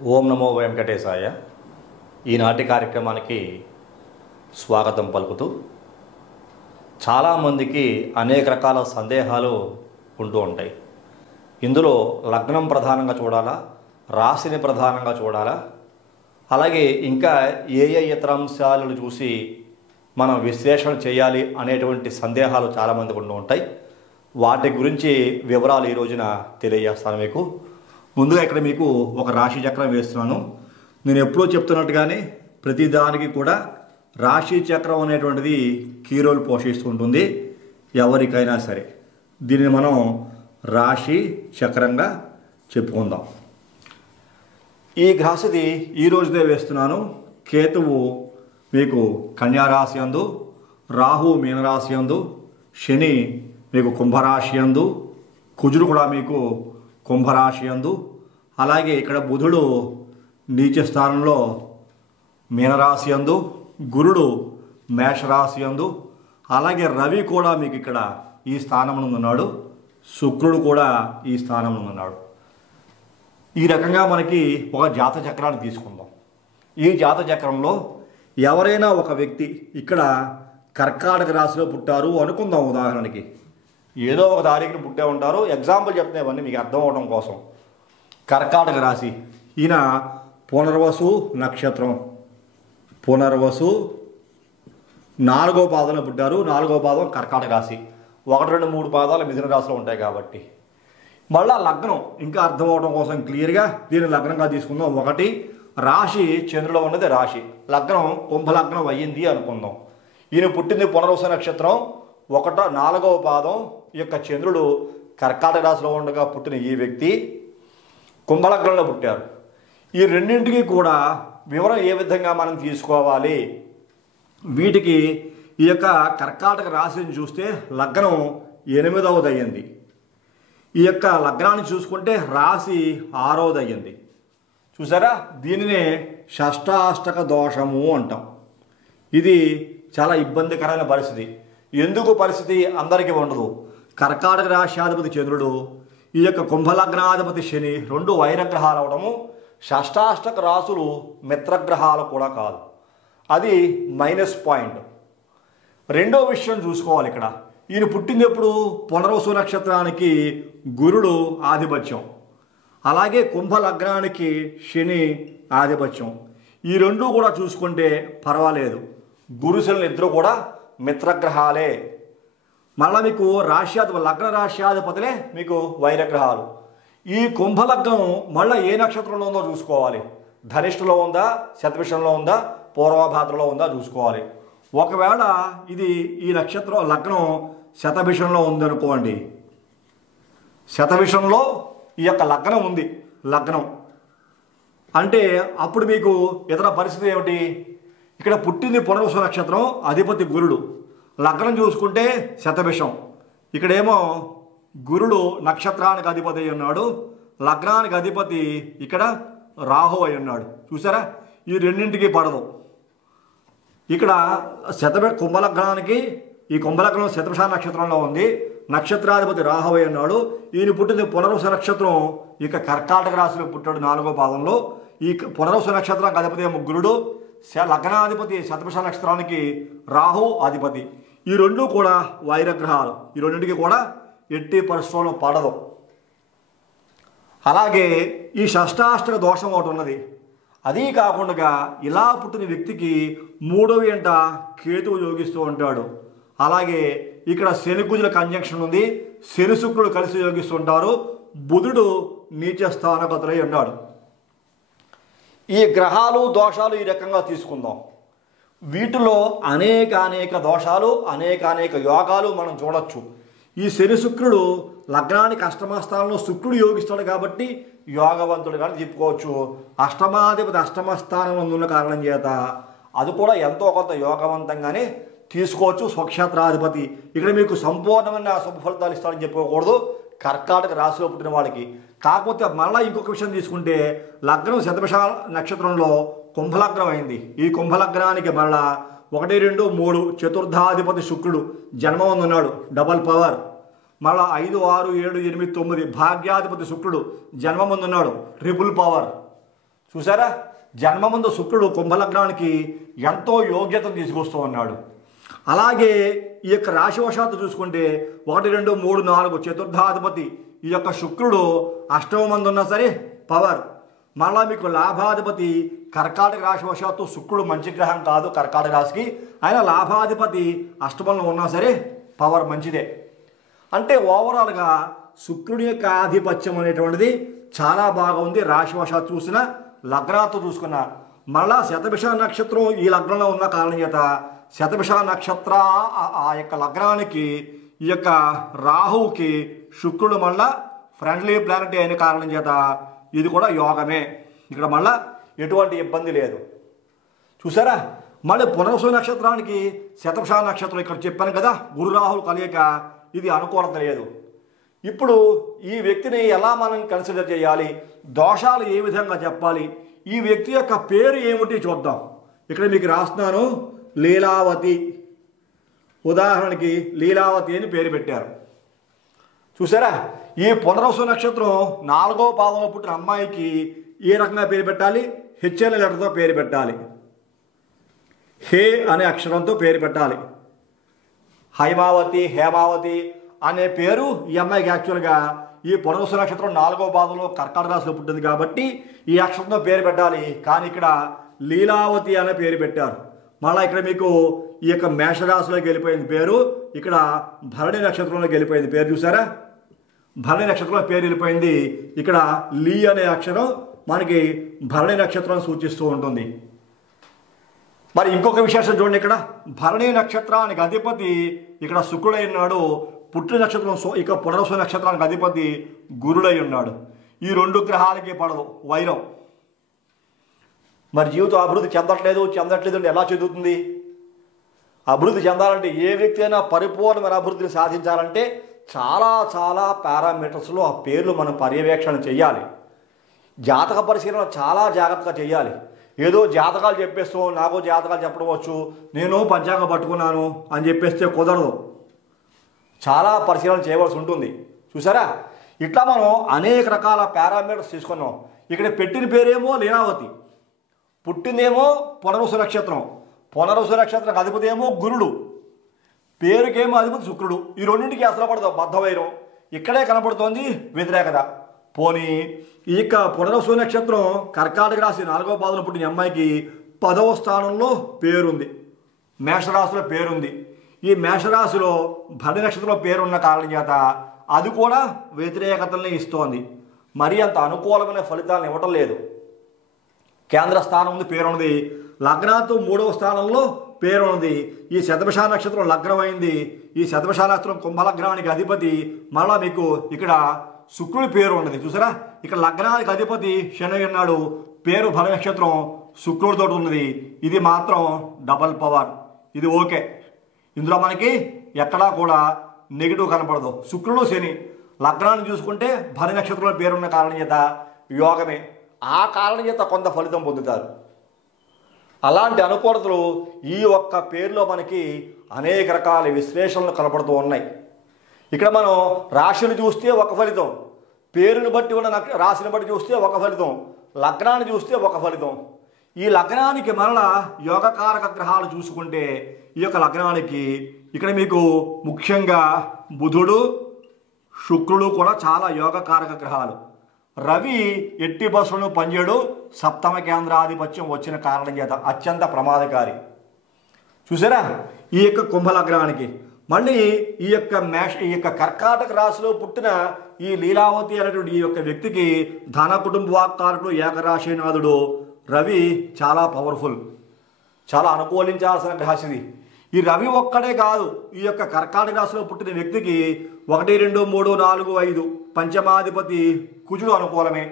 ఓం నమో వెంకటేశాయ. ఈనాటి కార్యక్రమానికి స్వాగతం పలుకుతూ, చాలామందికి అనేక రకాల సందేహాలు ఉంటూ ఉంటాయి. ఇందులో లగ్నం ప్రధానంగా చూడాలా, రాశిని ప్రధానంగా చూడాలా, అలాగే ఇంకా ఏ ఇతర అంశాలను చూసి మనం విశ్లేషణ చేయాలి అనేటువంటి సందేహాలు చాలామందికి ఉంటూ ఉంటాయి. వాటి గురించి వివరాలు ఈ రోజున తెలియజేస్తాను మీకు. ముందుగా ఇక్కడ మీకు ఒక రాశి చక్రం వేస్తున్నాను. నేను ఎప్పుడూ చెప్తున్నట్టుగానే ప్రతిదానికి కూడా రాశి చక్రం అనేటువంటిది కీ రోల్ పోషిస్తుంటుంది ఎవరికైనా సరే. దీనిని మనం రాశి చక్రంగా చెప్పుకుందాం. ఈ రాశిది ఈ రోజుదే వేస్తున్నాను. కేతువు మీకు కన్యారాశి యందు, రాహు మీనరాశి యందు, శని మీకు కుంభరాశి యందు, కుజుడు కూడా మీకు కుంభరాశి యందు, అలాగే ఇక్కడ బుధుడు నీచ స్థానంలో మీనరాశి యందు, గురుడు మేషరాశి యందు, అలాగే రవి కూడా మీకు ఇక్కడ ఈ స్థానంలో ఉన్నాడు, శుక్రుడు కూడా ఈ స్థానంలో ఉన్నాడు. ఈ రకంగా మనకి ఒక జాత చక్రాన్ని తీసుకుందాం. ఈ జాత చక్రంలో ఎవరైనా ఒక వ్యక్తి ఇక్కడ కర్కాటక రాశిలో పుట్టారు అనుకుందాం. ఉదాహరణకి ఏదో ఒక తారీఖున పుట్టే ఉంటారు. ఎగ్జాంపుల్ చెప్తున్నాయి ఇవన్నీ మీకు అర్థం అవడం కోసం. కర్కాటక రాశి, ఈయన పునర్వసు నక్షత్రం, పునర్వసు 4వ పాదంలో పుట్టారు. 4వ పాదం కర్కాటక రాశి, 1, 2, 3 పాదాలు మిథున రాశిలో ఉంటాయి కాబట్టి. మళ్ళా లగ్నం ఇంకా అర్థం అవడం కోసం క్లియర్గా దీన్ని లగ్నంగా తీసుకుందాం. 1 రాశి చంద్రులో ఉన్నది రాశి, లగ్నం కుంభలగ్నం అయ్యింది అనుకుందాం. ఈయన పుట్టింది పునర్వసు నక్షత్రం, 4వ పాదం. ఈ యొక్క చంద్రుడు కర్కాటక రాశిలో ఉండగా పుట్టిన ఈ వ్యక్తి కుంభలగ్నంలో పుట్టారు. ఈ రెండింటికి కూడా వివరం ఏ విధంగా మనం తీసుకోవాలి? వీటికి ఈ యొక్క కర్కాటక రాశిని చూస్తే లగ్నం 8వది అయ్యింది. ఈ యొక్క లగ్నాన్ని చూసుకుంటే రాశి 6వది అయ్యింది. చూసారా? దీనినే షష్టాష్టక దోషము అంటాం. ఇది చాలా ఇబ్బందికరమైన పరిస్థితి. ఎందుకు పరిస్థితి అందరికీ ఉండదు. కర్కాటక రాశ్యాధిపతి చంద్రుడు, ఈ యొక్క కుంభలగ్నాధిపతి శని 2 వైరగ్రహాలు అవడము, షష్టాష్టక రాసులు మిత్రగ్రహాలు కూడా కాదు. అది మైనస్ పాయింట్. రెండో విషయం చూసుకోవాలి ఇక్కడ. ఈయన పుట్టింది ఎప్పుడు? పునర్వసు నక్షత్రానికి గురుడు ఆధిపత్యం, అలాగే కుంభలగ్నానికి శని ఆధిపత్యం. ఈ రెండు కూడా చూసుకుంటే పర్వాలేదు. గురుశనులు ఇద్దరు కూడా మిత్రగ్రహాలే. మళ్ళీ మీకు రాశ్యాధిపతి, లగ్న రాశ్యాధిపతులే మీకు వైరగ్రహాలు. ఈ కుంభలగ్నం మళ్ళీ ఏ నక్షత్రంలో ఉందో చూసుకోవాలి. ధనిష్ఠలో ఉందా, శతభిషంలో ఉందా, పూర్వభాద్రలో ఉందా చూసుకోవాలి. ఒకవేళ ఇది ఈ నక్షత్రం లగ్నం శతభిషంలో ఉందనుకోండి, శతభిషంలో ఈ యొక్క లగ్నం ఉంది, లగ్నం అంటే అప్పుడు మీకు ఇతర పరిస్థితి ఏమిటి? ఇక్కడ పుట్టింది పునర్వసు నక్షత్రం, అధిపతి గురుడు, లగ్నం చూసుకుంటే శతభిషం. ఇక్కడేమో గురుడు నక్షత్రానికి అధిపతి అయి ఉన్నాడు, లగ్నానికి అధిపతి ఇక్కడ రాహు అయి ఉన్నాడు. చూసారా? ఈ రెండింటికి పడదు. ఇక్కడ కుంభలగ్నానికి, ఈ కుంభలగ్నం శతభిష నక్షత్రంలో ఉంది, నక్షత్రాధిపతి రాహు అయి ఉన్నాడు. ఈయన పుట్టింది పునర్వసు నక్షత్రం, ఇక కర్కాటక రాశిలో పుట్టాడు 4వ పాదంలో. ఈ పునర్వసు నక్షత్రానికి అధిపతి ఏమో గురుడు, లగ్నాధిపతి శతభిష నక్షత్రానికి రాహు అధిపతి. ఈ రెండు కూడా వైరగ్రహాలు. ఈ రెండింటికి కూడా ఎట్టి పరిస్థితుల్లో పడదు. అలాగే ఈ షష్టాష్టక దోషం ఒకటి ఉన్నది. అదీ కాకుండా ఇలా పుట్టిన వ్యక్తికి 3వ ఇంట కేతువు యోగిస్తూ ఉంటాడు. అలాగే ఇక్కడ శని కుజుల కంజంక్షన్ ఉంది, శని శుక్రుడు కలిసి యోగిస్తుంటారు, బుధుడు నీచ స్థానగతులై ఉన్నాడు. ఈ గ్రహాలు దోషాలు ఈ రకంగా తీసుకుందాం. వీటిలో అనేక దోషాలు, అనేక యోగాలు మనం చూడొచ్చు. ఈ శని శుక్రుడు లగ్నానికి అష్టమ స్థానంలో శుక్రుడు యోగిస్తాడు కాబట్టి యోగవంతుడు కానీ చెప్పుకోవచ్చు. అష్టమాధిపతి అష్టమ స్థానంలో ఉన్న కారణం చేత అది కూడా ఎంతో కొంత యోగవంతంగానే తీసుకోవచ్చు. స్వక్షేత్రాధిపతి ఇక్కడ మీకు సంపూర్ణమైన శుభ ఫలితాలు ఇస్తాడని చెప్పుకోకూడదు కర్కాటక రాశిలో పుట్టిన వాళ్ళకి. కాకపోతే మళ్ళీ ఇంకొక విషయం తీసుకుంటే లగ్నం శతభిష నక్షత్రంలో కుంభలగ్నం అయింది. ఈ కుంభలగ్నానికి మళ్ళా 1, 2, 3 చతుర్థాధిపతి శుక్రుడు జన్మం ఉన్నాడు, డబల్ పవర్. మళ్ళా 5, 6, 7, 8, 9 భాగ్యాధిపతి శుక్రుడు జన్మం ఉన్నాడు, ట్రిపుల్ పవర్. చూసారా, జన్మముందు శుక్రుడు కుంభలగ్నానికి ఎంతో యోగ్యతను తీసుకొస్తూ ఉన్నాడు. అలాగే ఈ యొక్క రాశివశాత్తు చూసుకుంటే 1, 2, 3, 4 చతుర్థాధిపతి ఈ యొక్క శుక్రుడు అష్టమ మంది ఉన్నా సరే పవర్. మళ్ళా మీకు లాభాధిపతి కర్కాటక రాశివశాత్తు శుక్రుడు మంచి గ్రహం కాదు కర్కాటక రాశికి, ఆయన లాభాధిపతి అష్టమంలో ఉన్నా సరే పవర్ మంచిదే. అంటే ఓవరాల్గా శుక్రుడి యొక్క ఆధిపత్యం అనేటువంటిది చాలా బాగా ఉంది. రాశివశాత్తు చూసిన లగ్నాతో చూసుకున్న మళ్ళా శతభిష నక్షత్రం ఈ లగ్నంలో ఉన్న కారణం చేత శతభిష నక్షత్ర ఆ యొక్క లగ్నానికి ఈ యొక్క రాహువుకి శుక్రుడు మళ్ళా ఫ్రెండ్లీ ప్లానెట్ అయిన కారణం చేత ఇది కూడా యోగమే. ఇక్కడ మళ్ళా ఎటువంటి ఇబ్బంది లేదు. చూసారా, మళ్ళీ పునర్వసు నక్షత్రానికి శతభిష నక్షత్రం ఇక్కడ చెప్పాను కదా, గురు రాహువులు కలయిక, ఇది అనుకూలత లేదు. ఇప్పుడు ఈ వ్యక్తిని ఎలా మనం కన్సిడర్ చేయాలి, దోషాలు ఏ విధంగా చెప్పాలి, ఈ వ్యక్తి యొక్క పేరు ఏమిటి చూద్దాం. ఇక్కడ మీకు రాస్తున్నాను, లీలావతి. ఉదాహరణకి లీలావతి అని పేరు పెట్టారు. చూసారా, ఈ పునర్వసు నక్షత్రం 4వ పాదంలో పుట్టిన అమ్మాయికి ఏ రకంగా పేరు పెట్టాలి, హెచ్ఎల్ లెటర్తో పేరు పెట్టాలి, హే అనే అక్షరంతో పేరు పెట్టాలి. హైమావతి, హేమావతి అనే పేరు ఈ అమ్మాయికి యాక్చువల్గా ఈ పునర్వసు నక్షత్రం 4వ పాదంలో కర్కాటక రాశిలో పుట్టింది కాబట్టి ఈ అక్షరంతో పేరు పెట్టాలి. కానీ ఇక్కడ లీలావతి అనే పేరు పెట్టారు. మళ్ళీ ఇక్కడ మీకు ఈ యొక్క మేషరాశిలోకి వెళ్ళిపోయింది పేరు, ఇక్కడ భరణి నక్షత్రంలోకి వెళ్ళిపోయింది పేరు. చూసారా, భరణి నక్షత్రంలో పేరు వెళ్ళిపోయింది. ఇక్కడ లీ అనే అక్షరం మనకి భరణి నక్షత్రాన్ని సూచిస్తూ ఉంటుంది. మరి ఇంకొక విశేషం చూడండి, ఇక్కడ భరణి నక్షత్రానికి అధిపతి ఇక్కడ శుక్రుడై ఉన్నాడు. పుట్టిన నక్షత్రం ఇక పునర్వసు నక్షత్రానికి అధిపతి గురుడై ఉన్నాడు. ఈ 2 గ్రహాలకి పడదు వైరం. మరి జీవితం అభివృద్ధి చెందట్లేదు అంటే ఎలా చెందుతుంది? అభివృద్ధి చెందాలంటే ఏ వ్యక్తి అయినా పరిపూర్ణమైన అభివృద్ధిని సాధించాలంటే చాలా చాలా పారామీటర్స్లో ఆ పేర్లు మనం పర్యవేక్షణ చేయాలి. జాతక పరిశీలన చాలా జాగ్రత్తగా చేయాలి. ఏదో జాతకాలు చెప్పేస్తూ నాకు జాతకాలు చెప్పడం వచ్చు, నేను పంచాంగం పట్టుకున్నాను అని చెప్పేస్తే కుదరదు. చాలా పరిశీలన చేయవలసి ఉంటుంది. చూసారా, ఇట్లా మనం అనేక రకాల పారామీటర్స్ తీసుకున్నాం. ఇక్కడ పెట్టిన పేరేమో లీలావతి, పుట్టిందేమో పునర్వసు నక్షత్రం, పునర్వసు నక్షత్రం అధిపతి ఏమో గురుడు, పేరుకేమో అధిపతి శుక్రుడు. ఈ రెండింటికి అసలు పడదు బద్ధవైరం. ఇక్కడే కనపడుతోంది వ్యతిరేకత. పోనీ ఈ యొక్క పునర్వసు నక్షత్రం కర్కాటక రాశి 4వ పాదంలో పుట్టిన అమ్మాయికి 10వ స్థానంలో పేరుంది, మేషరాశిలో పేరుంది. ఈ మేషరాశిలో భరణి నక్షత్రంలో పేరున్న కారణం చేత అది కూడా వ్యతిరేకతల్ని ఇస్తోంది. మరి అంత అనుకూలమైన ఫలితాలను ఇవ్వటం లేదు. కేంద్ర స్థానం ఉంది, పేరున్నది. లగ్నాతో 3వ స్థానంలో పేరున్నది. ఈ శతభిష నక్షత్రం లగ్నమైంది. ఈ శతభిష నక్షత్రం కుంభలగ్నానికి అధిపతి. మళ్ళా మీకు ఇక్కడ శుక్రుడి పేరు ఉన్నది. చూసారా, ఇక్కడ లగ్నానికి అధిపతి శని ఉన్నాడు, పేరు భర నక్షత్రం శుక్రుడితో ఉన్నది. ఇది మాత్రం డబల్ పవర్, ఇది ఓకే. ఇందులో మనకి ఎక్కడా కూడా నెగిటివ్ కనపడదు. శుక్రుడు శని లగ్నాన్ని చూసుకుంటే భరి నక్షత్రంలో పేరున్న కారణం చేత యోగమే. ఆ కారణం చేత కొంత ఫలితం పొందుతారు. అలాంటి అనుకూలతలు ఈ ఒక్క పేరులో మనకి అనేక రకాల విశ్లేషణలు కనపడుతూ ఉన్నాయి. ఇక్కడ మనం రాశిని చూస్తే ఒక ఫలితం, పేరుని బట్టి ఉన్న రాశిని బట్టి చూస్తే ఒక ఫలితం, లగ్నాన్ని చూస్తే ఒక ఫలితం. ఈ లగ్నానికి మరలా యోగకారక గ్రహాలు చూసుకుంటే ఈ యొక్క లగ్నానికి ఇక్కడ మీకు ముఖ్యంగా బుధుడు, శుక్రుడు కూడా చాలా యోగకారక గ్రహాలు. రవి ఎట్టి బస్సులను పనిచేయడు, సప్తమ కేంద్రాధిపత్యం వచ్చిన కారణం చేత అత్యంత ప్రమాదకారి. చూసారా, ఈ యొక్క కుంభలగ్నానికి మళ్ళీ ఈ యొక్క కర్కాటక రాశిలో పుట్టిన ఈ లీలావతి అనేటువంటి ఈ యొక్క వ్యక్తికి ధన కుటుంబవాకారుడు ఏకరాశినాథుడు రవి చాలా పవర్ఫుల్, చాలా అనుకూలించాల్సిన రాశిది. ఈ రవి ఒక్కడే కాదు, ఈ యొక్క కర్కాటక రాశిలో పుట్టిన వ్యక్తికి 1, 2, 3, 4, 5 పంచమాధిపతి కుజుడు అనుకూలమే,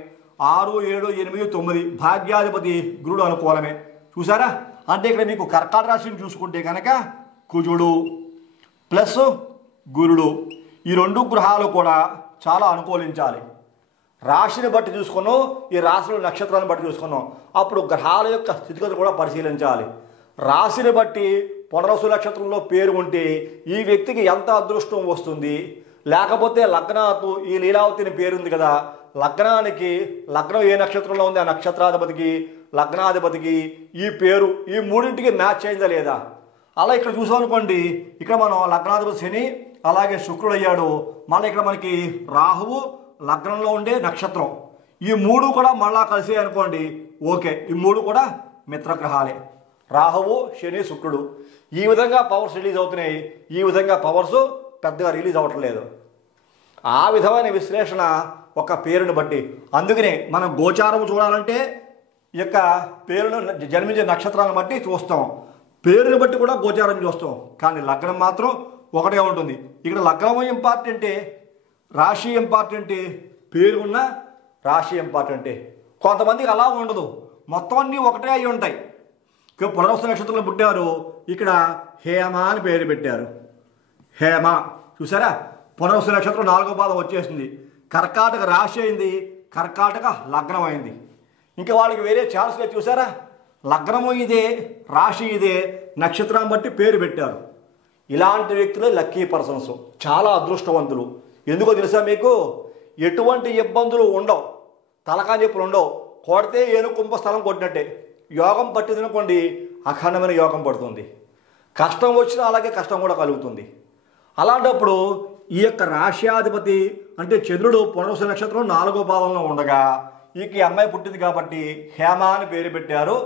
6, 7, 8, 9 భాగ్యాధిపతి గురుడు అనుకూలమే. చూసారా, అంటే ఇక్కడ మీకు కర్కాటక రాశిని చూసుకుంటే కనుక కుజుడు ప్లస్ గురుడు ఈ 2 గ్రహాలు కూడా చాలా అనుకూలించాలి. రాశిని బట్టి చూసుకున్నాం, ఈ రాశిలో నక్షత్రాలను బట్టి చూసుకున్నాం. అప్పుడు గ్రహాల యొక్క స్థితిగతులు కూడా పరిశీలించాలి. రాశిని బట్టి పునర్వసు నక్షత్రంలో పేరు ఉంటే ఈ వ్యక్తికి ఎంత అదృష్టం వస్తుంది, లేకపోతే లగ్నాతు ఈ లీలావతిని పేరుంది కదా, లగ్నానికి లగ్నం ఏ నక్షత్రంలో ఉంది ఆ నక్షత్రాధిపతికి లగ్నాధిపతికి ఈ పేరు ఈ మూడింటికి మ్యాచ్ అయిందా లేదా. అలా ఇక్కడ చూసాం అనుకోండి, ఇక్కడ మనం లగ్నాధిపతి శని అలాగే శుక్రుడు అయ్యాడు. మళ్ళీ ఇక్కడ మనకి రాహువు లగ్నంలో ఉండే నక్షత్రం, ఈ మూడు కూడా మళ్ళా కలిసి అనుకోండి ఓకే, ఈ మూడు కూడా మిత్రగ్రహాలే, రాహువు శని శుక్రుడు. ఈ విధంగా పవర్స్ రిలీజ్ అవుతున్నాయి, ఈ విధంగా పవర్స్ పెద్దగా రిలీజ్ అవ్వటం లేదు. ఆ విధమైన విశ్లేషణ ఒక పేరుని బట్టి. అందుకనే మనం గోచారం చూడాలంటే ఈ యొక్క పేరును జన్మించే నక్షత్రాలను బట్టి చూస్తాం, పేరుని బట్టి కూడా గోచారం చూస్తాం. కానీ లగ్నం మాత్రం ఒకటే ఉంటుంది. ఇక్కడ లగ్నం ఇంపార్టెంటే, రాశి ఇంపార్టెంటే, పేరు ఉన్న రాశి ఇంపార్టెంటే. కొంతమందికి అలా ఉండదు, మొత్తం అన్నీ ఒకటే అయి ఉంటాయి. పునర్వసు నక్షత్రంలో పుట్టారు, ఇక్కడ హేమ అని పేరు పెట్టారు. హేమ చూసారా, పునర్వసు నక్షత్రం 4వ పాదం వచ్చేసింది, కర్కాటక రాశి అయింది, కర్కాటక లగ్నం అయింది. ఇంకా వాళ్ళకి వేరే ఛాన్స్ లేదు. చూసారా, లగ్నము ఇదే, రాశి ఇదే, నక్షత్రం బట్టి పేరు పెట్టారు. ఇలాంటి వ్యక్తులు లక్కీ పర్సన్స్, చాలా అదృష్టవంతులు. ఎందుకో తెలుసా మీకు, ఎటువంటి ఇబ్బందులు ఉండవు, తలకా నొప్పులు ఉండవు. కొడితే ఏనుగు కుంభస్థలం కొట్టినట్టే. యోగం పట్టిందనుకోండి అఖండమైన యోగం పడుతుంది, కష్టం వచ్చినా అలాగే కష్టం కూడా కలుగుతుంది. అలాంటప్పుడు ఈ యొక్క రాశ్యాధిపతి అంటే చంద్రుడు పునర్వసు నక్షత్రం 4వ పాదంలో ఉండగా ఈ అమ్మాయి పుట్టింది కాబట్టి హేమ అని పేరు పెట్టారు,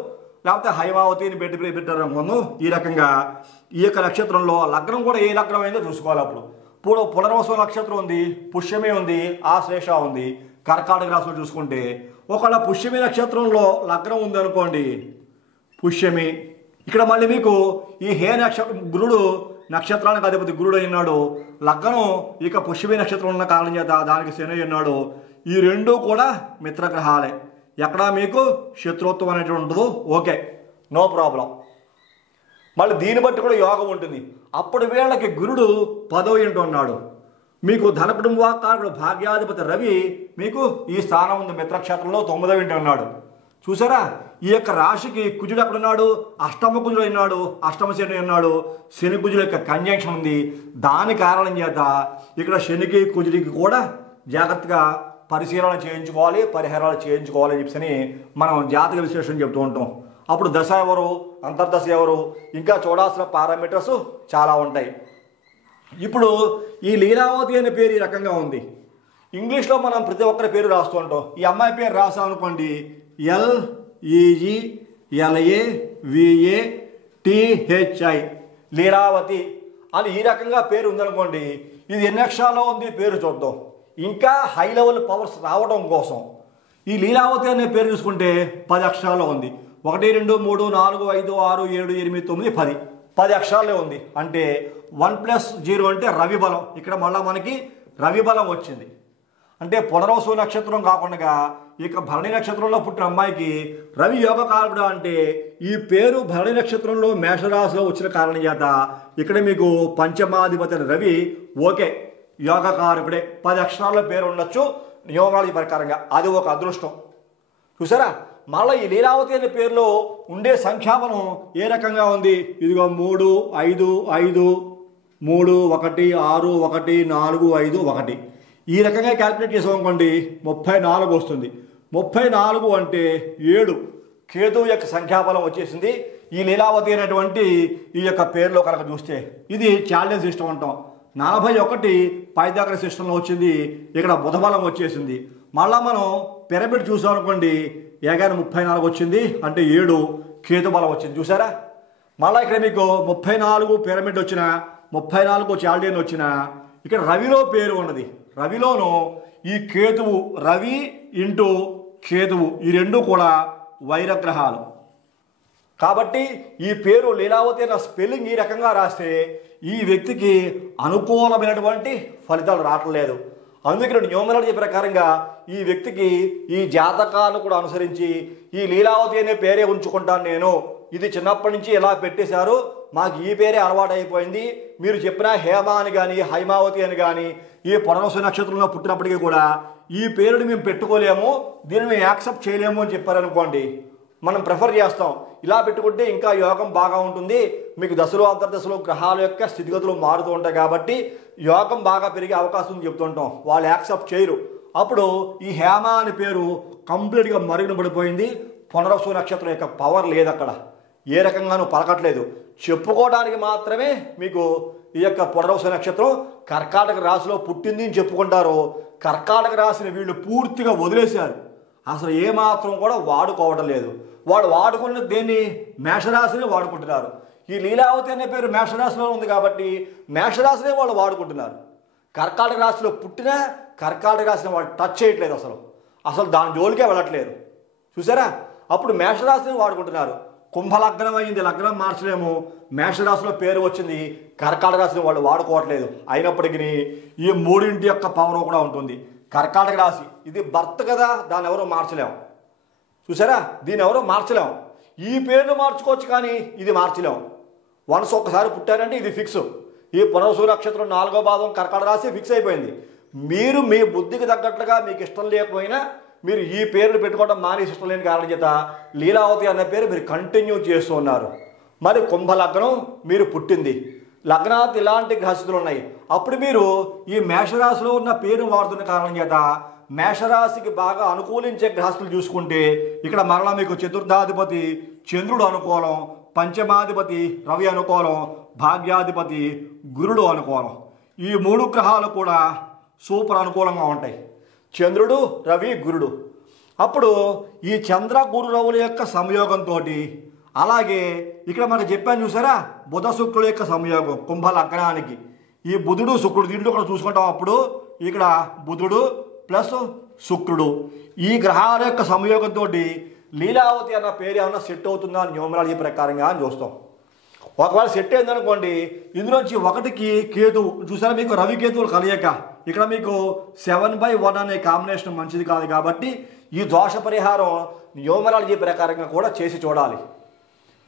లేకపోతే హైమావతి అని పేరు పెట్టారు అనుకుందాం. ఈ రకంగా ఈ యొక్క నక్షత్రంలో లగ్నం కూడా ఏ లగ్నం అయిందో చూసుకోవాలి. ఇప్పుడు పునర్వసు నక్షత్రం ఉంది, పుష్యమి ఉంది, ఆశ్లేష ఉంది. కర్కాటక రాశిలో చూసుకుంటే ఒకవేళ పుష్యమి నక్షత్రంలో లగ్నం ఉందనుకోండి, పుష్యమి, ఇక్కడ మళ్ళీ మీకు ఈ హే నక్షత్రం గురుడు నక్షత్రానికి అధిపతి గురుడు అయినాడు, లగ్నం ఇక పుష్యమి నక్షత్రం ఉన్న కారణం చేత దానికి శని ఉన్నాడు. ఈ రెండూ కూడా మిత్రగ్రహాలే, ఎక్కడా మీకు శత్రుత్వం అనేటువంటి ఉండదు. Okay, no problem. మళ్ళీ దీన్ని బట్టి కూడా యోగం ఉంటుంది. అప్పుడు వీళ్ళకి గురుడు 10వ ఇంటి ఉన్నాడు, మీకు ధన కుటుంబకారుడు భాగ్యాధిపతి రవి మీకు ఈ స్థానం ఉంది, మిత్రక్షేత్రంలో 9వ ఇంటి ఉన్నాడు. చూసారా, ఈ యొక్క రాశికి కుజుడు ఎక్కడున్నాడు, అష్టమ కుజుడు అయినాడు, అష్టమ శని ఉన్నాడు. శని కుజుడు యొక్క కంజంక్షన్ ఉంది. దాని కారణం చేత ఇక్కడ శనికి కుజుడికి కూడా జాగ్రత్తగా పరిశీలన చేయించుకోవాలి, పరిహారాలు చేయించుకోవాలి అని చెప్పని మనం జాతక విశ్లేషణ చెప్తూ ఉంటాం. అప్పుడు దశ ఎవరు, అంతర్దశ ఎవరు, ఇంకా చూడాల్సిన పారామీటర్స్ చాలా ఉంటాయి. ఇప్పుడు ఈ లీలావతి అనే పేరు ఈ రకంగా ఉంది. ఇంగ్లీష్లో మనం ప్రతి ఒక్కరి పేరు రాస్తూ ఉంటాం. ఈ అమ్మాయి పేరు రాసాం అనుకోండి, LEELAVATHI లీలావతి అని ఈ రకంగా పేరు ఉందనుకోండి. ఇది ఎన్ని అక్షరాల్లో ఉంది పేరు చూద్దాం. ఇంకా హై లెవెల్ పవర్స్ రావడం కోసం ఈ లీలావతి అనే పేరు చూసుకుంటే 10 అక్షరాల్లో ఉంది. 1 2 3 4 5 6 7 8 9 10 అక్షరాలే ఉంది. అంటే 1+0 అంటే రవి బలం. ఇక్కడ మళ్ళీ మనకి రవి బలం వచ్చింది. అంటే పునర్వసు నక్షత్రం కాకుండా ఇక భరణి నక్షత్రంలో పుట్టిన అమ్మాయికి రవి యోగకారకుడు. అంటే ఈ పేరు భరణి నక్షత్రంలో మేషరాశిలో వచ్చిన కారణం చేత ఇక్కడ మీకు పంచమాధిపతి రవి ఓకే యోగకారకుడే. 10 అక్షరాల పేరు ఉండొచ్చు న్యూమరాలజీ ప్రకారంగా, అది ఒక అదృష్టం. చూసారా, మళ్ళీ ఈ లీలావతి అనే పేరులో ఉండే సంఖ్యాబలం ఏ రకంగా ఉంది. ఇదిగో 3 5 5 3 1 6 1 4 5 1 ఈ రకంగా క్యాల్కులేట్ చేసామనుకోండి 34 వస్తుంది. 34 అంటే 7 కేతువు యొక్క సంఖ్యాబలం వచ్చేసింది. ఈ లీలావతి అనేటువంటి ఈ యొక్క పేరులో కనుక చూస్తే ఇది ఛాలెంజ్ సిస్టమ్ అంటాం. 41 పైథాగరస్ సిస్టంలో వచ్చింది, ఇక్కడ బుధబలం వచ్చేసింది. మళ్ళా మనం పిరమిడ్ చూసాం అనుకోండి, ఏగానే 34 వచ్చింది, అంటే 7 కేతు బలం వచ్చింది. చూసారా, మళ్ళీ ఇక్కడ మీకు 34 పిరమిడ్ వచ్చిన 34 చాల్డియన్ వచ్చిన ఇక్కడ రవిలో పేరు ఉన్నది. రవిలోను ఈ కేతువు, రవి ఇంటూ కేతువు, ఈ రెండు కూడా వైరగ్రహాలు. కాబట్టి ఈ పేరు లీలావతి అన్న స్పెల్లింగ్ ఈ రకంగా రాస్తే ఈ వ్యక్తికి అనుకూలమైనటువంటి ఫలితాలు రావట్లేదు. అందుకే న్యూమరాలజీ ప్రకారంగా ఈ వ్యక్తికి ఈ జాతకాలను కూడా అనుసరించి ఈ లీలావతి అనే పేరే ఉంచుకుంటాను నేను, ఇది చిన్నప్పటి నుంచి ఎలా పెట్టేశారు, మాకు ఈ పేరే అలవాటు అయిపోయింది, మీరు చెప్పిన హేమ అని కానీ హైమావతి అని కానీ ఈ పునర్వసు నక్షత్రంలో పుట్టినప్పటికీ కూడా ఈ పేరుని మేము పెట్టుకోలేము, దీన్ని మేము యాక్సెప్ట్ చేయలేము అని చెప్పారనుకోండి, మనం ప్రిఫర్ చేస్తాం ఇలా పెట్టుకుంటే ఇంకా యోగం బాగా ఉంటుంది, మీకు దశలు అంతర్దశలు గ్రహాల యొక్క స్థితిగతులు మారుతూ ఉంటాయి కాబట్టి యోగం బాగా పెరిగే అవకాశం చెప్తుంటాం. వాళ్ళు యాక్సెప్ట్ చేయరు. అప్పుడు ఈ హేమ అనే పేరు కంప్లీట్గా మరుగున పడిపోయింది. పునర్వసు నక్షత్రం యొక్క పవర్ లేదు అక్కడ, ఏ రకంగానూ పలకట్లేదు. చెప్పుకోవడానికి మాత్రమే మీకు ఈ యొక్క పునర్వసు నక్షత్రం కర్కాటక రాశిలో పుట్టింది అని చెప్పుకుంటారు. కర్కాటక రాశిని వీళ్ళు పూర్తిగా వదిలేశారు, అసలు ఏమాత్రం కూడా వాడుకోవడం లేదు. వాడు వాడుకున్న దేన్ని, మేషరాశిని వాడుకుంటున్నారు. ఈ లీలావతి అనే పేరు మేషరాశిలో ఉంది కాబట్టి మేషరాశినే వాళ్ళు వాడుకుంటున్నారు. కర్కాటక రాశిలో పుట్టినా కర్కాటక రాశిని వాళ్ళు టచ్ చేయట్లేదు, అసలు దాని జోలికే వెళ్ళట్లేదు. చూసారా, అప్పుడు మేషరాశిని వాడుకుంటున్నారు. కుంభలగ్నం అయింది, లగ్నం మార్చలేము, మేషరాశిలో పేరు వచ్చింది, కర్కాటక రాశిని వాళ్ళు వాడుకోవట్లేదు. అయినప్పటికీ ఈ మూడింటి యొక్క పవర్ కూడా ఉంటుంది. కర్కాటక రాశి ఇది భర్త కదా, దాన్ని ఎవరో మార్చలేము. చూసారా, దీన్ని ఎవరో మార్చలేము. ఈ పేరును మార్చుకోవచ్చు కానీ ఇది మార్చలేము. వన్స్ ఒక్కసారి పుట్టారంటే ఇది ఫిక్స్. ఈ పునర్వసు నక్షత్రం 4వ పాదం కర్కాటక రాశి ఫిక్స్ అయిపోయింది. మీరు మీ బుద్ధికి తగ్గట్లుగా మీకు ఇష్టం లేకపోయినా మీరు ఈ పేరును పెట్టుకోవడం మానేసి ఇష్టం లేని కారణం చేత లీలావతి అన్న పేరు మీరు కంటిన్యూ చేస్తూ ఉన్నారు. మరి కుంభలగ్నం మీరు పుట్టింది, లగ్నాత్ ఇలాంటి గ్రహస్థితులు ఉన్నాయి. అప్పుడు మీరు ఈ మేషరాశిలో ఉన్న పేరు వాడుతున్న కారణం చేత మేషరాశికి బాగా అనుకూలించే గ్రహస్థులు చూసుకుంటే ఇక్కడ మరలా మీకు చతుర్థాధిపతి చంద్రుడు అనుకూలం, పంచమాధిపతి రవి అనుకూలం, భాగ్యాధిపతి గురుడు అనుకూలం. ఈ 3 గ్రహాలు కూడా సూపర్ అనుకూలంగా ఉంటాయి, చంద్రుడు రవి గురుడు. అప్పుడు ఈ చంద్ర గురు రవుల యొక్క సంయోగంతో, అలాగే ఇక్కడ మనకు చెప్పాను చూసారా, బుధ శుక్రుల యొక్క సంయోగం కుంభ లగ్నానికి. ఈ బుధుడు శుక్రుడు దీంట్లో కూడా చూసుకుంటాం. అప్పుడు ఇక్కడ బుధుడు ప్లస్ శుక్రుడు, ఈ గ్రహాల యొక్క సంయోగంతో లీలావతి అన్న పేరు ఏమన్నా సెట్ అవుతుందా అని న్యూమరాలజీ ప్రకారంగా అని చూస్తాం. ఒకవేళ సెట్ అయిందనుకోండి, ఇందులోంచి 1కి కేతు చూసారా, మీకు రవి కేతువులు కలయిక. ఇక్కడ మీకు 7/1 అనే కాంబినేషన్ మంచిది కాదు కాబట్టి ఈ దోష పరిహారం న్యూమరాలజీ ప్రకారంగా కూడా చేసి చూడాలి.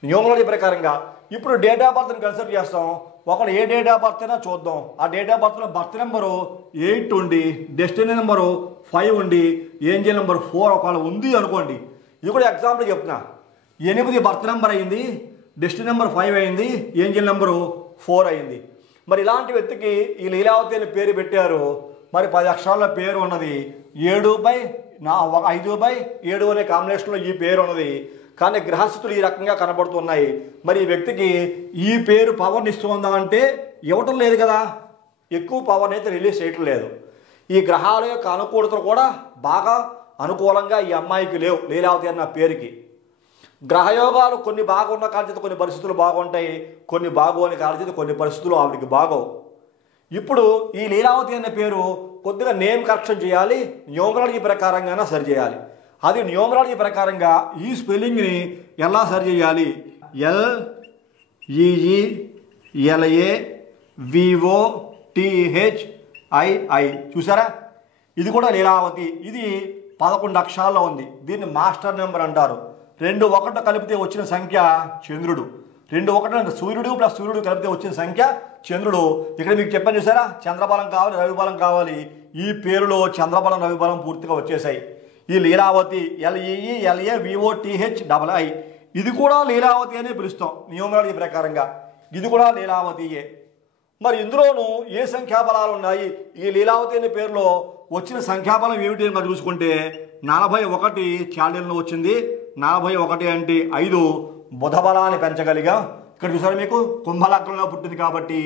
న్యూమరాలజీ ప్రకారంగా ఇప్పుడు డేట్ ఆఫ్ బర్త్ని కన్సిడర్ చేస్తాం. ఒకడు ఏ డేట్ ఆఫ్ బర్త్ అయినా చూద్దాం. ఆ డేట్ ఆఫ్ బర్త్లో బర్త్ నెంబరు 8 ఉండి, డెస్టినీ నెంబరు 5 ఉండి, ఏంజల్ నెంబర్ 4 ఒకవేళ ఉంది అనుకోండి. ఇది కూడా ఎగ్జాంపుల్ చెప్తున్నా. 8 బర్త్ నెంబర్ అయింది, డెస్టినీ నెంబర్ 5 అయింది, ఏంజల్ నెంబరు 4 అయింది. మరి ఇలాంటి వ్యక్తికి ఈ లీలావతి అని పేరు పెట్టారు. మరి 10 అక్షరాల పేరు ఉన్నది, 5/7 అనే కాంబినేషన్లో ఈ పేరు ఉన్నది. కానీ గ్రహస్థితులు ఈ రకంగా కనబడుతున్నాయి. మరి ఈ వ్యక్తికి ఈ పేరు పవర్ని ఇస్తుందా అంటే ఇవ్వటం లేదు కదా, ఎక్కువ పవర్ని అయితే రిలీజ్ చేయటం లేదు. ఈ గ్రహాల యొక్క అనుకూలతలు కూడా బాగా అనుకూలంగా ఈ అమ్మాయికి లేవు, లీలావతి అన్న పేరుకి. గ్రహయోగాలు కొన్ని బాగున్న కారణం కొన్ని పరిస్థితులు బాగుంటాయి, కొన్ని బాగోని కారణం కొన్ని పరిస్థితులు ఆవిడికి బాగోవు. ఇప్పుడు ఈ లీలావతి అనే పేరు కొద్దిగా నేమ్ కరెక్షన్ చేయాలి, న్యూమరాలజీ ప్రకారంగానే సరి చేయాలి. అది న్యూమరాలజీ ప్రకారంగా ఈ స్పెల్లింగ్ని ఎలా సరి చేయాలి, LEELAVOTHII చూసారా, ఇది కూడా లీలావతి. ఇది 11 అక్షరాల్లో ఉంది. దీన్ని మాస్టర్ నెంబర్ అంటారు. 2 1 కలిపితే వచ్చిన సంఖ్య చంద్రుడు, 2 1 సూర్యుడు ప్లస్ సూర్యుడు కలిపితే వచ్చిన సంఖ్య చంద్రుడు. ఇక్కడ మీకు చెప్పాను చూసారా, చంద్రబలం కావాలి, రవిబలం కావాలి. ఈ పేరులో చంద్రబలం రవిబలం పూర్తిగా వచ్చేసాయి. ఈ లీలావతి LEELAVOTHII ఇది కూడా లీలావతి అనే పిలుస్తాం న్యూమరాలజీ ప్రకారంగా. ఇది కూడా లీలావతియే. మరి ఇందులోనూ ఏ సంఖ్యాబలాలు ఉన్నాయి, ఈ లీలావతి అనే పేరులో వచ్చిన సంఖ్యాబలం ఏమిటి అని మనం చూసుకుంటే 41 చాల్డీల్లో వచ్చింది. 41 అంటే 5 బుధ బలాన్ని పెంచగలిగా. ఇక్కడ చూసారు మీకు కుంభలగ్నంలో పుట్టింది కాబట్టి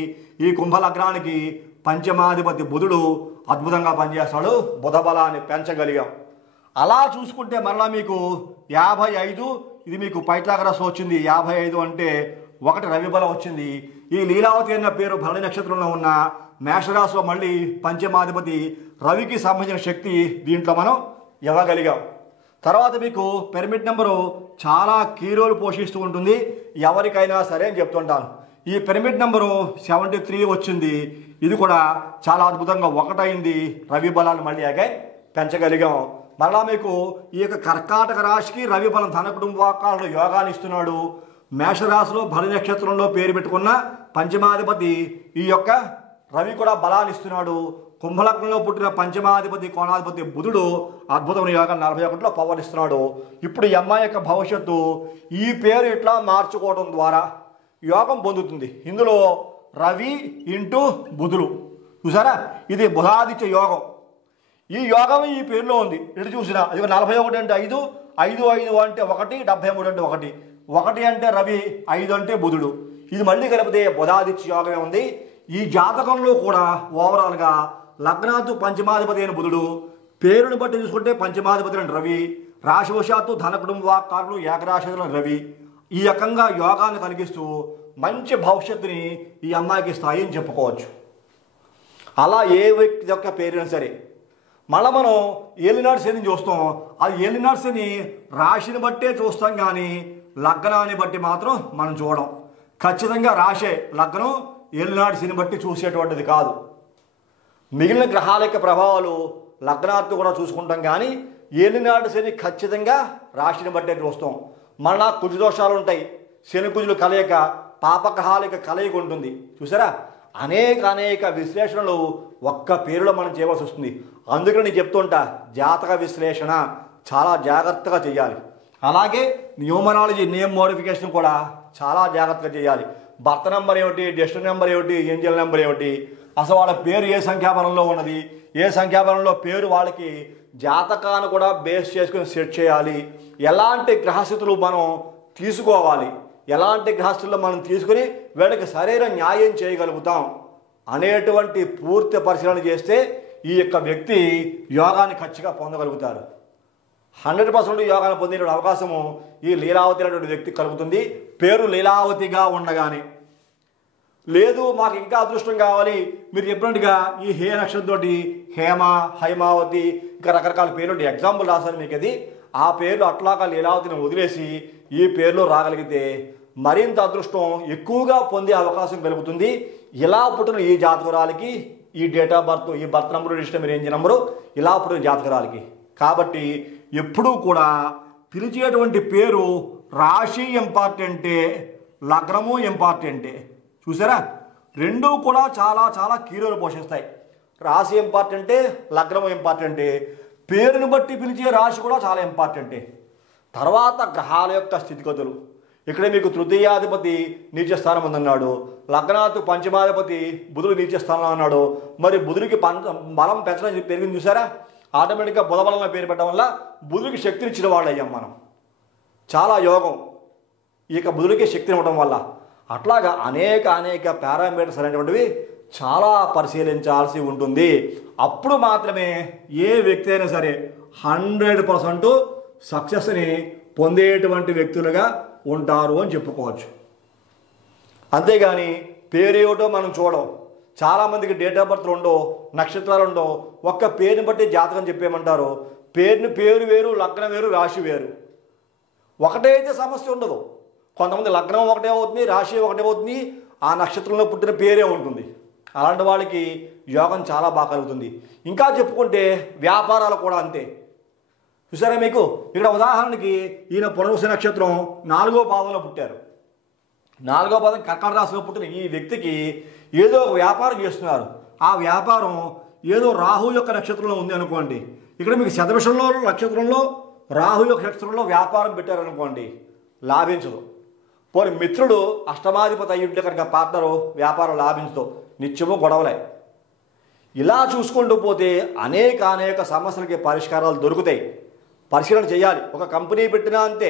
ఈ కుంభలగ్నానికి పంచమాధిపతి బుధుడు అద్భుతంగా పనిచేస్తాడు, బుధ బలాన్ని పెంచగలిగాం. అలా చూసుకుంటే మరలా మీకు 55 ఇది మీకు పైథాగరస్ వచ్చింది. 55 అంటే 1 రవి బలం వచ్చింది. ఈ లీలావతి అన్న పేరు భరణి నక్షత్రంలో ఉన్న మేషరాశిలో మళ్ళీ పంచమాధిపతి రవికి సంబంధించిన శక్తి దీంట్లో మనం ఇవ్వగలిగాం. తర్వాత మీకు పిరమిడ్ నెంబరు చాలా కీ రోల్ పోషిస్తూ ఉంటుంది ఎవరికైనా సరే అని చెప్తుంటాను. ఈ పిరమిడ్ నెంబరు 73 వచ్చింది. ఇది కూడా చాలా అద్భుతంగా 1 అయింది, రవి బలాన్ని మళ్ళీ అగైన్ పెంచగలిగాం. మరలా మీకు ఈ యొక్క కర్కాటక రాశికి రవి బలం ధన కుటుంబాకారుడు యోగాన్ని ఇస్తున్నాడు. మేషరాశిలో భరణి నక్షత్రంలో పేరు పెట్టుకున్న పంచమాధిపతి ఈ యొక్క రవి కూడా బలాన్ని ఇస్తున్నాడు. కుంభలగ్నంలో పుట్టిన పంచమాధిపతి కోణాధిపతి బుధుడు అద్భుతమైన యోగం 41లో పవర్ ఇస్తున్నాడు. ఇప్పుడు ఈ అమ్మాయి యొక్క భవిష్యత్తు ఈ పేరు ఇట్లా మార్చుకోవడం ద్వారా యోగం పొందుతుంది. ఇందులో రవి ఇంటూ బుధుడు చూసారా, ఇది బుధాదిత్య యోగం. ఈ యోగం ఈ పేరులో ఉంది. ఇటు చూసినా ఇది 41 అంటే 5, 5 5 అంటే 1, 73 అంటే 1, 1 అంటే రవి, 5 అంటే బుధుడు. ఇది మళ్ళీ కలిపితే బుధాదిత్య యోగమే ఉంది. ఈ జాతకంలో కూడా ఓవరాల్గా లగ్నాత్తు పంచమాధిపతి అయిన బుధుడు, పేరుని బట్టి చూసుకుంటే పంచమాధిపతి అయిన రవి, రాశివశాత్తు ధన కుటుంబ వాక్కారులు ఏకరాశిలో రవి ఈ రకంగా యోగాన్ని కలిగిస్తూ మంచి భవిష్యత్తుని ఈ అమ్మాయికి ఇస్తాయి అని చెప్పుకోవచ్చు. అలా ఏ వ్యక్తి యొక్క పేరైనా సరే మళ్ళీ మనం ఏలినాటి శని చూస్తాం. అది ఏలినాటి శని రాశిని బట్టే చూస్తాం కానీ లగ్నాన్ని బట్టి మాత్రం మనం చూడం. ఖచ్చితంగా రాశే లగ్నం ఏలినాటి శని బట్టి చూసేటువంటిది కాదు. మిగిలిన గ్రహాల యొక్క ప్రభావాలు లగ్నాత్తు కూడా చూసుకుంటాం కానీ ఏలినాటి శని ఖచ్చితంగా రాశిని బట్టే చూస్తాం. మళ్ళా కుజు దోషాలు ఉంటాయి, శని కుజులు కలయిక, పాపగ్రహాల యొక్క కలయిక ఉంటుంది. చూసారా, అనేక విశ్లేషణలు ఒక్క పేరులో మనం చేయవలసి వస్తుంది. అందుకని నేను చెప్తుంటా, జాతక విశ్లేషణ చాలా జాగ్రత్తగా చేయాలి. అలాగే న్యూమరాలజీ నేమ్ మోడిఫికేషన్ కూడా చాలా జాగ్రత్తగా చేయాలి. బర్త్ నెంబర్ ఏమిటి, డెస్టినీ నెంబర్ ఏమిటి, ఏంజల్ నెంబర్ ఏమిటి, అసలు వాళ్ళ పేరు ఏ సంఖ్యాబలంలో ఉన్నది, ఏ సంఖ్యాబలంలో పేరు వాళ్ళకి జాతకాన్ని కూడా బేస్ చేసుకుని సెట్ చేయాలి. ఎలాంటి గ్రహస్థితులు మనం తీసుకోవాలి, ఎలాంటి గ్రహస్థితుల్లో మనం తీసుకుని వీళ్ళకి సరైన న్యాయం చేయగలుగుతాం అనేటువంటి పూర్తి పరిశీలన చేస్తే ఈ యొక్క వ్యక్తి యోగాన్ని ఖచ్చితంగా పొందగలుగుతారు. 100% యోగాన్ని పొందే అవకాశము ఈ లీలావతి అనేటువంటి వ్యక్తి కలుగుతుంది. పేరు లీలావతిగా ఉండగానే. లేదు మాకు ఇంకా అదృష్టం కావాలి, మీరు చెప్పినట్టుగా ఈ హే నక్షత్రంతో హేమ, హైమావతి ఇంకా రకరకాల పేర్లు ఎగ్జాంపుల్ రాశాను మీకు. అది ఆ పేర్లు అట్లాగా లీలావతిని వదిలేసి ఈ పేర్లో రాగలిగితే మరింత అదృష్టం ఎక్కువగా పొందే అవకాశం కలుగుతుంది. ఇలా పుట్టిన ఈ జాతకురాలకి ఈ డేట్ ఆఫ్ బర్త్, ఈ birth number, register range number ఇలా పుట్టిన జాతకురాలకి. కాబట్టి ఎప్పుడూ కూడా పిలిచేటువంటి పేరు రాశి ఇంపార్టెంటే, లగ్నము ఇంపార్టెంటే. చూసారా, రెండూ కూడా చాలా కీ రోల్ పోషిస్తాయి. రాశి ఇంపార్టెంటే, లగ్నము ఇంపార్టెంటే, పేరుని బట్టి పిలిచే రాశి కూడా చాలా ఇంపార్టెంటే. తర్వాత గ్రహాల యొక్క స్థితిగతులు. ఇక్కడ మీకు తృతీయాధిపతి నీచ స్థానం ఉందన్నాడు, లగ్నాత్తు పంచమాధిపతి బుధుడు నీచ స్థానంలో అన్నాడు. మరి బుధుడికి బలం పెంచడం పెరిగింది చూసారా, ఆటోమేటిక్గా బుధ బలంలో పేరు పెట్టడం వల్ల బుధుడికి శక్తిని ఇచ్చిన వాళ్ళు అయ్యాం మనం. చాలా యోగం ఇక బుధుడికి శక్తిని ఇవ్వడం వల్ల. అట్లాగా అనేక పారామీటర్స్ అనేటువంటివి చాలా పరిశీలించాల్సి ఉంటుంది. అప్పుడు మాత్రమే ఏ వ్యక్తి అయినా సరే 100% సక్సెస్ని పొందేటువంటి వ్యక్తులుగా ఉంటారు అని చెప్పుకోవచ్చు. అంతేగాని పేరేమిటో మనం చూడం. చాలామందికి డేట్ ఆఫ్ బర్త్లు ఉండవు, నక్షత్రాలు ఉండవు, ఒక్క పేరుని బట్టి జాతకం చెప్పేయమంటారు. పేరు వేరు, లగ్నం వేరు, రాశి వేరు. ఒకటే అయితే సమస్య ఉండదు. కొంతమంది లగ్నం ఒకటే అవుతుంది, రాశి ఒకటే అవుతుంది, ఆ నక్షత్రంలో పుట్టిన పేరే ఉంటుంది. అలాంటి వాళ్ళకి యోగం చాలా బాగా కలుగుతుంది. ఇంకా చెప్పుకుంటే వ్యాపారాలు కూడా అంతే. చూసారా మీకు ఇక్కడ ఉదాహరణకి ఈయన పునర్వసు నక్షత్రం 4వ పాదంలో పుట్టారు. 4వ పాదం కర్కాటక రాశిలో పుట్టిన ఈ వ్యక్తికి ఏదో ఒక వ్యాపారం చేస్తున్నారు. ఆ వ్యాపారం ఏదో రాహు యొక్క నక్షత్రంలో ఉంది అనుకోండి. ఇక్కడ మీకు శతభిషంలో నక్షత్రంలో రాహు యొక్క నక్షత్రంలో వ్యాపారం పెట్టారనుకోండి, లాభించదు. పోనీ మిత్రుడు అష్టమాధిపతి అయ్యుంటే కనుక పార్ట్నరు వ్యాపారం లాభించదు, నిత్యము గొడవలే. ఇలా చూసుకుంటూ పోతే అనేక సమస్యలకి పరిష్కారాలు దొరుకుతాయి. పరిశీలన చేయాలి. ఒక కంపెనీ పెట్టినా అంతే,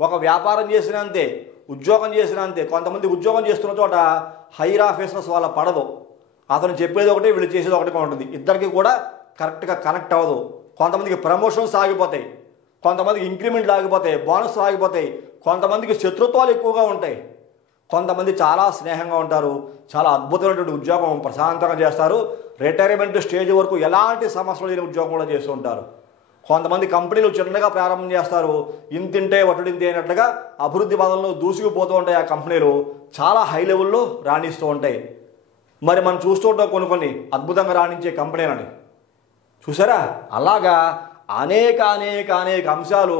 ఒక వ్యాపారం చేసినా అంతే, ఉద్యోగం చేసినా అంతే. కొంతమంది ఉద్యోగం చేస్తున్న చోట హైయర్ ఆఫీసర్స్ వాళ్ళ పడదు. అతను చెప్పేది ఒకటి, వీళ్ళు చేసేది ఒకటిగా ఉంటుంది. ఇద్దరికి కూడా కరెక్ట్గా కనెక్ట్ అవ్వదు. కొంతమందికి ప్రమోషన్స్ ఆగిపోతాయి, కొంతమందికి ఇంక్రిమెంట్లు ఆగిపోతాయి, బోనస్ ఆగిపోతాయి, కొంతమందికి శత్రుత్వాలు ఎక్కువగా ఉంటాయి. కొంతమంది చాలా స్నేహంగా ఉంటారు, చాలా అద్భుతమైనటువంటి ఉద్యోగం ప్రశాంతంగా చేస్తారు. రిటైర్మెంట్ స్టేజ్ వరకు ఎలాంటి సమస్యలు లేని ఉద్యోగం కూడా చేస్తూ ఉంటారు. కొంతమంది కంపెనీలు చిన్నగా ప్రారంభం చేస్తారు, ఇంతింటే వటుడింతే అయినట్లుగా అభివృద్ధి పదంలో దూసుకుపోతూ ఉంటాయి. ఆ కంపెనీలు చాలా హై లెవెల్లో రాణిస్తూ ఉంటాయి. మరి మనం చూస్తూ ఉంటాం కొన్ని అద్భుతంగా రాణించే కంపెనీలని. చూసారా, అలాగా అనేక అంశాలు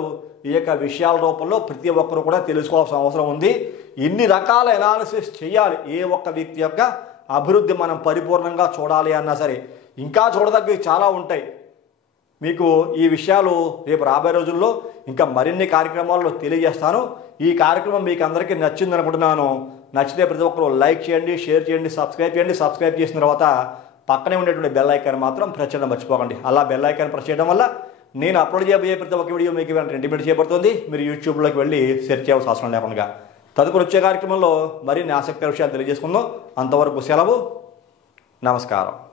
ఈ యొక్క విషయాల రూపంలో ప్రతి ఒక్కరు కూడా తెలుసుకోవాల్సిన అవసరం ఉంది. ఇన్ని రకాల ఎనాలిసిస్ చేయాలి. ఏ ఒక్క వ్యక్తి యొక్క అభివృద్ధి మనం పరిపూర్ణంగా చూడాలి అన్నా సరే. ఇంకా చూడదగ్గవి చాలా ఉంటాయి. మీకు ఈ విషయాలు రేపు రాబోయే రోజుల్లో ఇంకా మరిన్ని కార్యక్రమాల్లో తెలియజేస్తాను. ఈ కార్యక్రమం మీకు అందరికీ నచ్చింది అనుకుంటున్నాను. నచ్చితే ప్రతి ఒక్కరు లైక్ చేయండి, షేర్ చేయండి, సబ్స్క్రైబ్ చేయండి. సబ్స్క్రైబ్ చేసిన తర్వాత పక్కనే ఉండేటువంటి బెల్ ఐకాన్ మాత్రం ప్రెస్ చేయడం మర్చిపోకండి. అలా బెల్ ఐకాన్ ప్రెస్ చేయడం వల్ల నేను అప్లోడ్ చేయబోయే ప్రతి ఒక్క వీడియో మీకు ఇంటిమేట్ చేయబడుతుంది. మీరు యూట్యూబ్లోకి వెళ్ళి సెర్చ్ చేయాల్సిన అవసరం లేకుండా. తదుపరి వచ్చే కార్యక్రమంలో మరిన్ని ఆసక్తికర విషయాలు తెలియజేసుకుందాం. అంతవరకు సెలవు. నమస్కారం.